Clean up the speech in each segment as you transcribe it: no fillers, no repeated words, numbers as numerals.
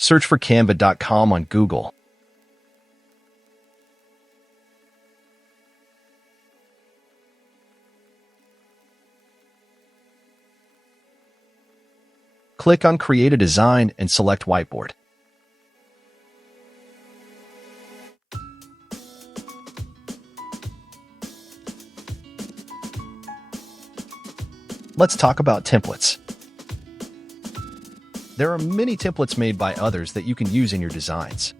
Search for canva.com on Google. Click on Create a Design and select Whiteboard. Let's talk about templates. There are many templates made by others that you can use in your designs.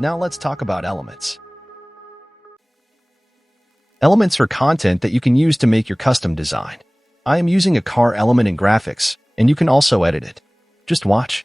Now let's talk about elements. Elements are content that you can use to make your custom design. I am using a car element in graphics, and you can also edit it. Just watch.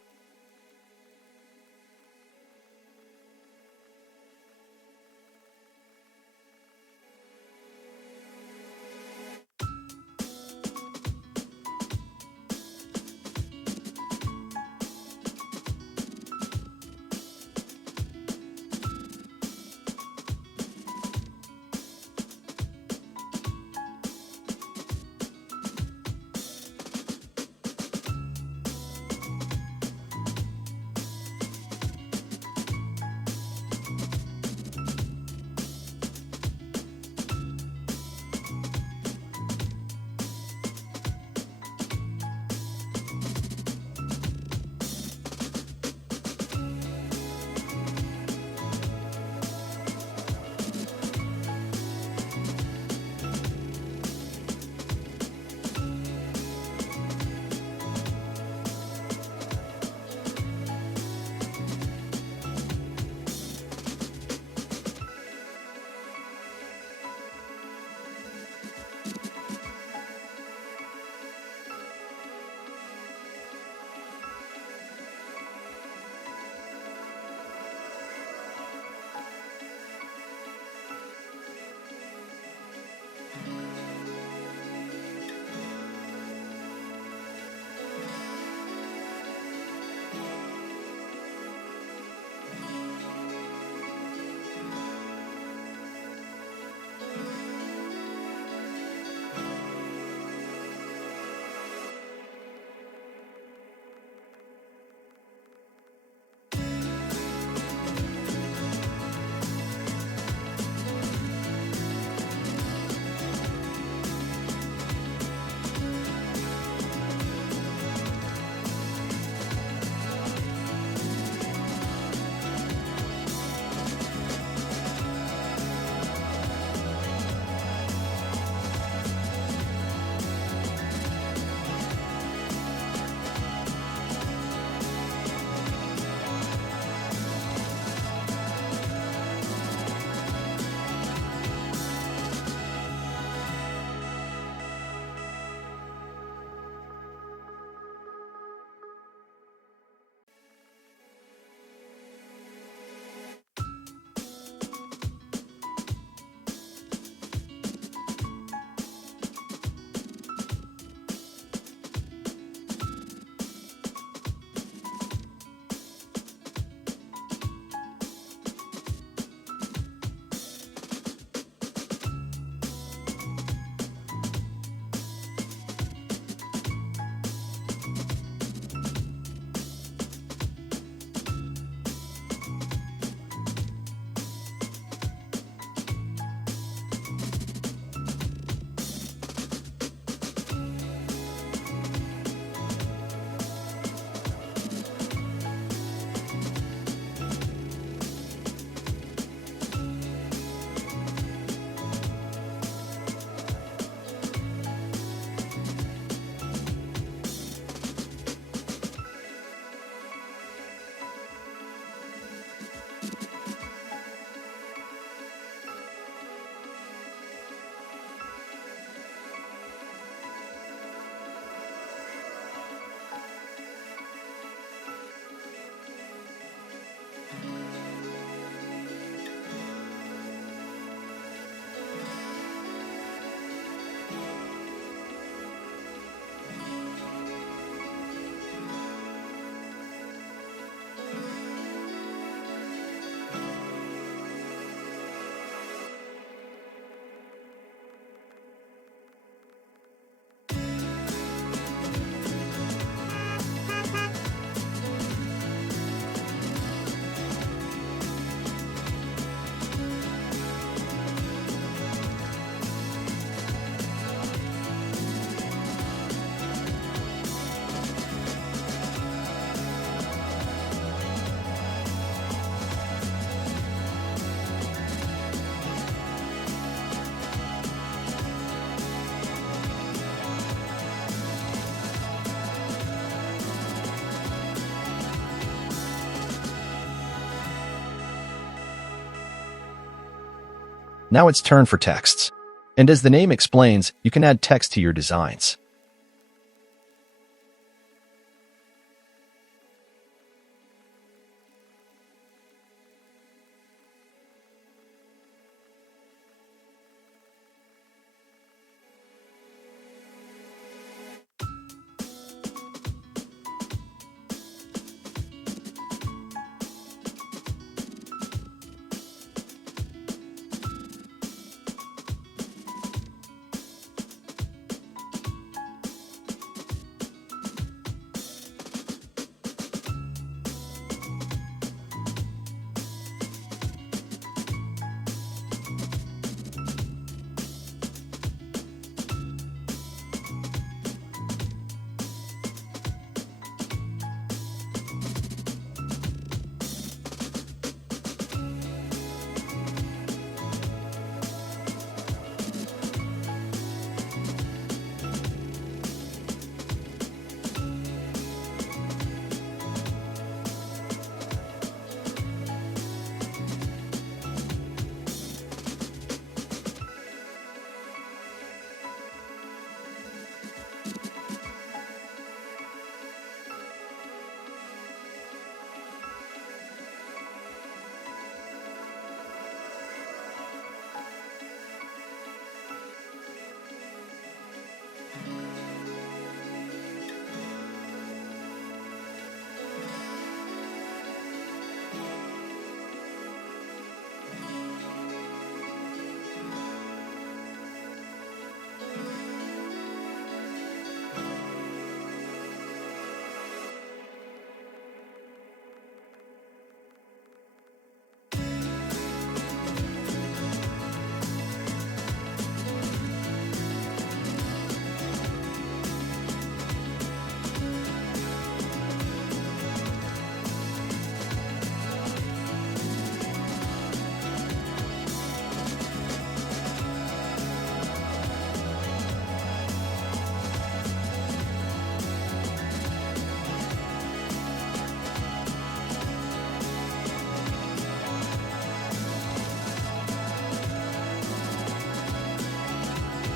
Now it's turn for texts. And as the name explains, you can add text to your designs.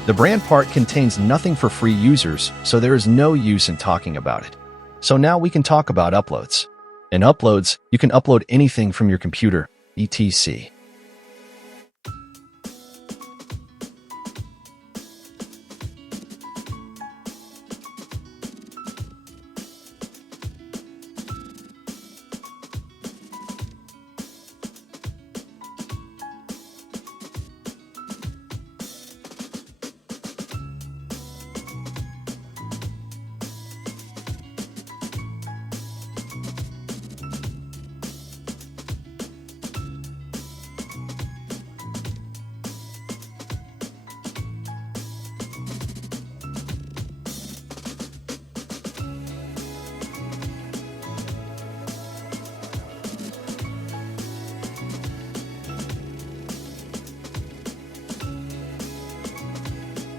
The brand part contains nothing for free users, so there is no use in talking about it. So now we can talk about uploads. In uploads, you can upload anything from your computer, etc.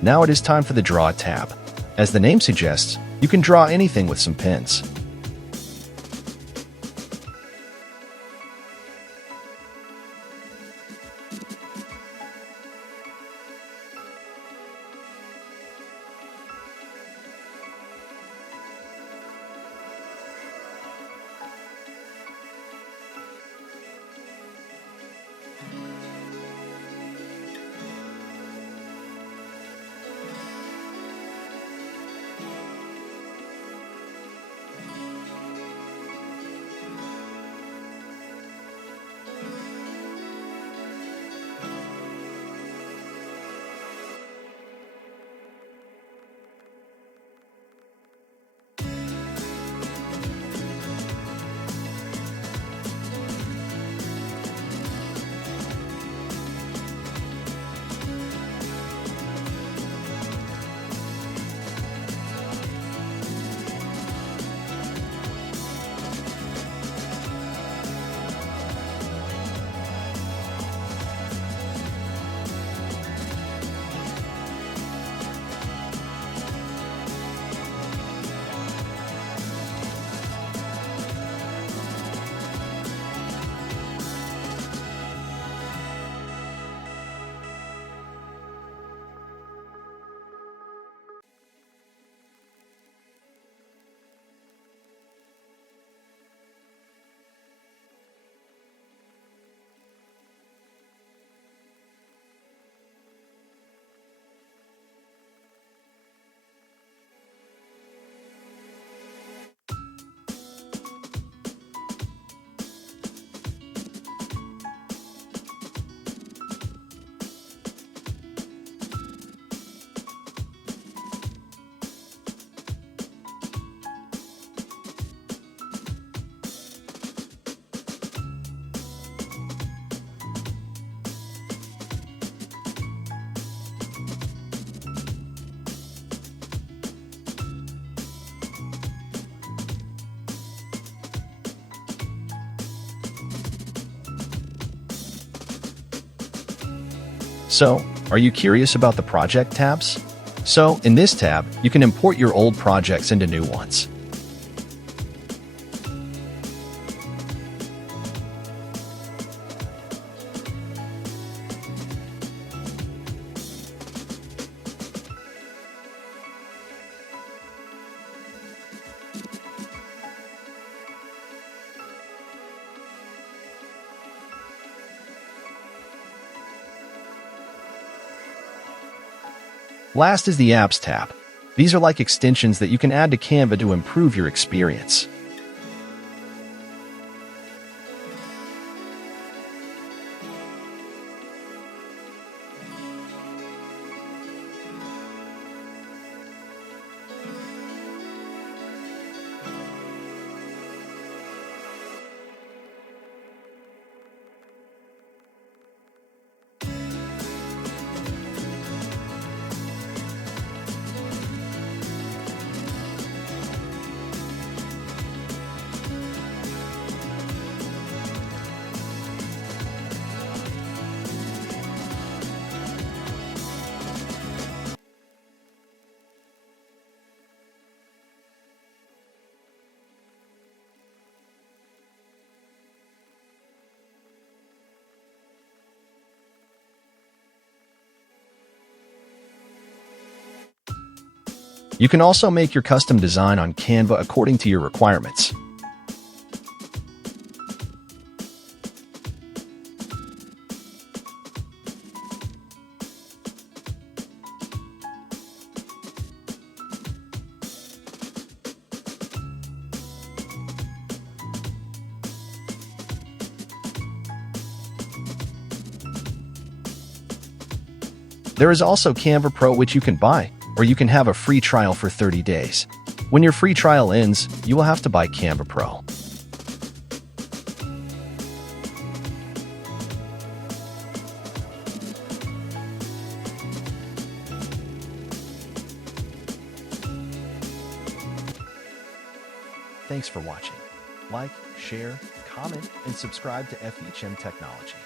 Now it is time for the Draw tab. As the name suggests, you can draw anything with some pens. So, are you curious about the project tabs? So, in this tab, you can import your old projects into new ones. Last is the Apps tab. These are like extensions that you can add to Canva to improve your experience. You can also make your custom design on Canva according to your requirements. There is also Canva Pro, which you can buy, or you can have a free trial for 30 days. When your free trial ends, you will have to buy Canva Pro. Thanks for watching. Like, share, comment, and subscribe to FEHM Technology.